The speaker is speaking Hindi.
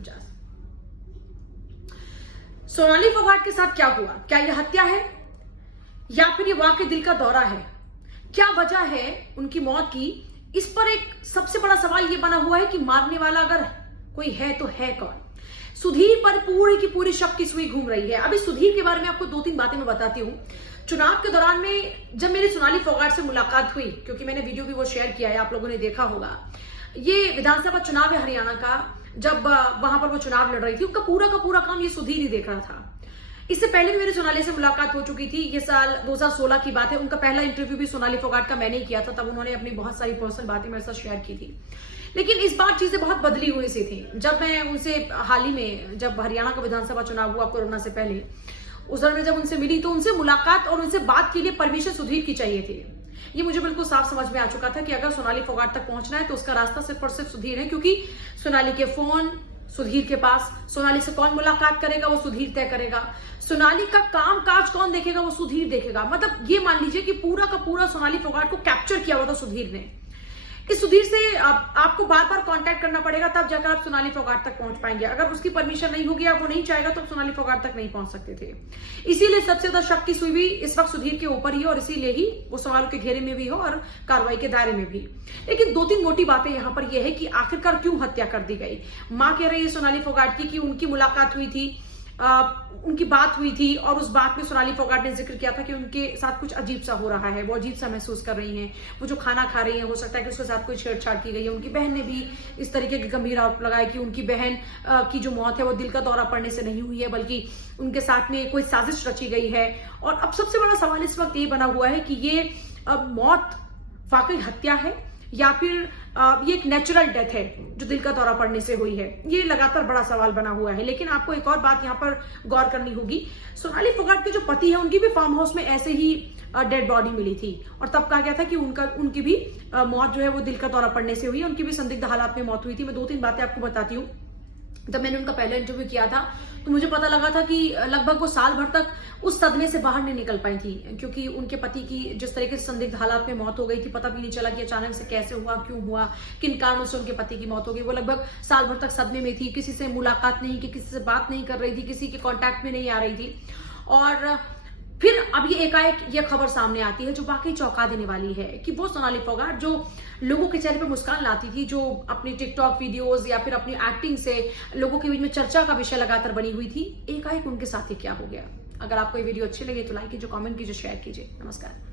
49। सोनाली फोगाट के साथ क्या हुआ? क्या यह हत्या है या फिर ये वाकई दिल का दौरा है? क्या वजह है उनकी मौत की? इस पर एक सबसे बड़ा सवाल ये बना हुआ है कि मारने वाला अगर कोई है तो है कौन? सुधीर पर पूरी की पूरी शक की सुई घूम रही है। अभी सुधीर के बारे में आपको 2-3 बातें मैं बताती हूँ। चुनाव के दौरान में जब मेरी सोनाली फोगाट से मुलाकात हुई, क्योंकि मैंने वीडियो भी वो शेयर किया है, आप लोगों ने देखा होगा, ये विधानसभा चुनाव है हरियाणा का, जब वहां पर वो चुनाव लड़ रही थी, उनका पूरा का पूरा काम ये सुधीर ही देख रहा था। इससे पहले भी मेरी सोनाली से मुलाकात हो चुकी थी। ये साल 2016 की बात है। उनका पहला इंटरव्यू भी सोनाली फोगाट का मैंने ही किया था। तब उन्होंने अपनी बहुत सारी पर्सनल बातें मेरे साथ शेयर की थी। लेकिन इस बार चीजें बहुत बदली हुई सी थी। जब मैं उनसे हाल ही में, जब हरियाणा का विधानसभा चुनाव हुआ कोरोना से पहले, उस दौरान में जब उनसे मिली तो उनसे मुलाकात और उनसे बात के लिए परमिशन सुधीर की चाहिए थी। ये मुझे बिल्कुल साफ समझ में आ चुका था कि अगर सोनाली फोगाट तक पहुंचना है तो उसका रास्ता सिर्फ और सिर्फ सुधीर है, क्योंकि सोनाली के फोन सुधीर के पास, सोनाली से कौन मुलाकात करेगा वो सुधीर तय करेगा, सोनाली का काम काज कौन देखेगा वो सुधीर देखेगा। मतलब ये मान लीजिए कि पूरा का पूरा सोनाली फोगाट को कैप्चर किया हुआ था सुधीर ने। इस सुधीर से आपको बार बार कांटेक्ट करना पड़ेगा, तब जाकर आप सोनाली फोगाट तक पहुंच पाएंगे। अगर उसकी परमिशन नहीं होगी या वो नहीं चाहेगा तो सोनाली फोगाट तक नहीं पहुंच सकते थे। इसीलिए सबसे ज्यादा शक की सुई भी इस वक्त सुधीर के ऊपर ही, और इसीलिए ही वो सवालों के घेरे में भी हो और कार्रवाई के दायरे में भी। लेकिन 2-3 मोटी बातें यहाँ पर यह है कि आखिरकार क्यों हत्या कर दी गई। मां कह रही है सोनाली फोगाट की कि उनकी मुलाकात हुई थी, उनकी बात हुई थी, और उस बात में सोनाली फोगाट ने जिक्र किया था कि उनके साथ कुछ अजीब सा हो रहा है, वो अजीब सा महसूस कर रही हैं। वो जो खाना खा रही हैं, हो सकता है कि उसके साथ कोई छेड़छाड़ की गई है। उनकी बहन ने भी इस तरीके के गंभीर आरोप लगाए कि उनकी बहन की जो मौत है वो दिल का दौरा पड़ने से नहीं हुई है, बल्कि उनके साथ में कोई साजिश रची गई है। और अब सबसे बड़ा सवाल इस वक्त ये बना हुआ है कि ये मौत वाकई हत्या है या फिर ये एक नेचुरल डेथ है जो दिल का दौरा पड़ने से हुई है। ये लगातार बड़ा सवाल बना हुआ है। लेकिन आपको एक और बात यहाँ पर गौर करनी होगी, सोनाली फोगाट के जो पति है उनकी भी फार्म हाउस में ऐसे ही डेड बॉडी मिली थी, और तब कहा गया था कि उनकी भी मौत जो है वो दिल का दौरा पड़ने से हुई, उनकी भी संदिग्ध हालात में मौत हुई थी। मैं 2-3 बातें आपको बताती हूँ। जब मैंने उनका पहला इंटरव्यू किया था तो मुझे पता लगा था कि लगभग वो साल भर तक उस सदमे से बाहर नहीं निकल पाई थी, क्योंकि उनके पति की जिस तरीके से संदिग्ध हालात में मौत हो गई थी, पता भी नहीं चला कि अचानक से कैसे हुआ, क्यों हुआ, किन कारणों से उनके पति की मौत हो गई। वो लगभग साल भर तक सदमे में थी, किसी से मुलाकात नहीं की, किसी से बात नहीं कर रही थी, किसी के कॉन्टैक्ट में नहीं आ रही थी। और फिर अब ये एकाएक ये खबर सामने आती है जो वाकई चौंका देने वाली है कि वो सोनाली फोगाट जो लोगों के चेहरे पे मुस्कान लाती थी, जो अपनी टिकटॉक वीडियोस या फिर अपनी एक्टिंग से लोगों के बीच में चर्चा का विषय लगातार बनी हुई थी, एकाएक उनके साथ ये क्या हो गया। अगर आपको ये वीडियो अच्छी लगे तो लाइक कीजिए, कमेंट कीजिए, शेयर कीजिए। नमस्कार।